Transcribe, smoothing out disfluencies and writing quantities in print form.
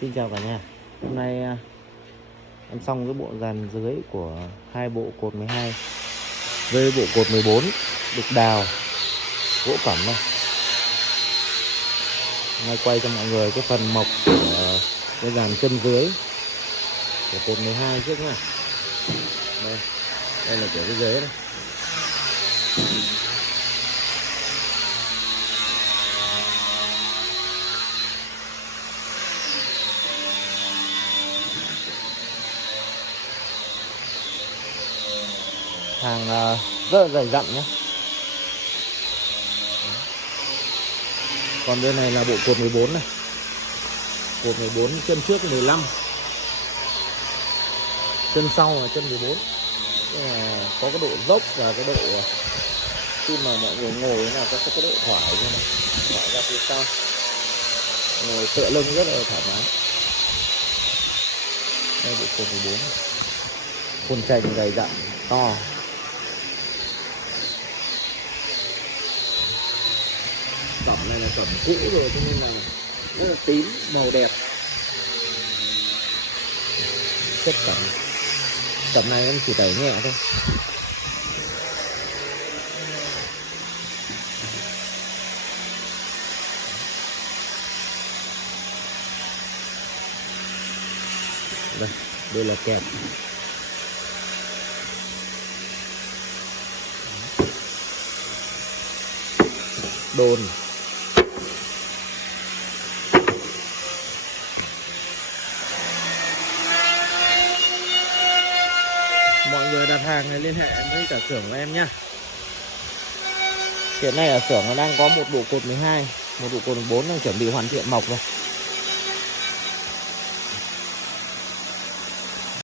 Xin chào cả nhà. Hôm nay em xong cái bộ dàn dưới của hai bộ cột 12 với bộ cột 14 được đào gỗ cẩm này. Nay quay cho mọi người cái phần mộc của cái dàn chân dưới của cột 12 trước nha. Đây là kiểu cái ghế này. Hàng rất là dày dặn nhé. Còn bên này là bộ cột 14 này. Cột 14 chân trước 15, chân sau là chân 14. Có cái độ dốc và cái độ khi mà mọi người ngồi là có cái độ thoải cho này, thoải ra phía sau, ngồi tựa lưng rất là thoải mái. Đây bộ cột 14, khuôn chành dày dặn to. Cẩm này là cẩm cũ rồi cho nên là rất là tím, màu đẹp. Chất cẩm này em chỉ tẩy nhẹ thôi. Đây là kẹp. Đồn. Mọi người đặt hàng này liên hệ với cả xưởng của em nhé. Hiện nay ở xưởng nó đang có một bộ cột 12, một bộ cột 14 đang chuẩn bị hoàn thiện mộc rồi.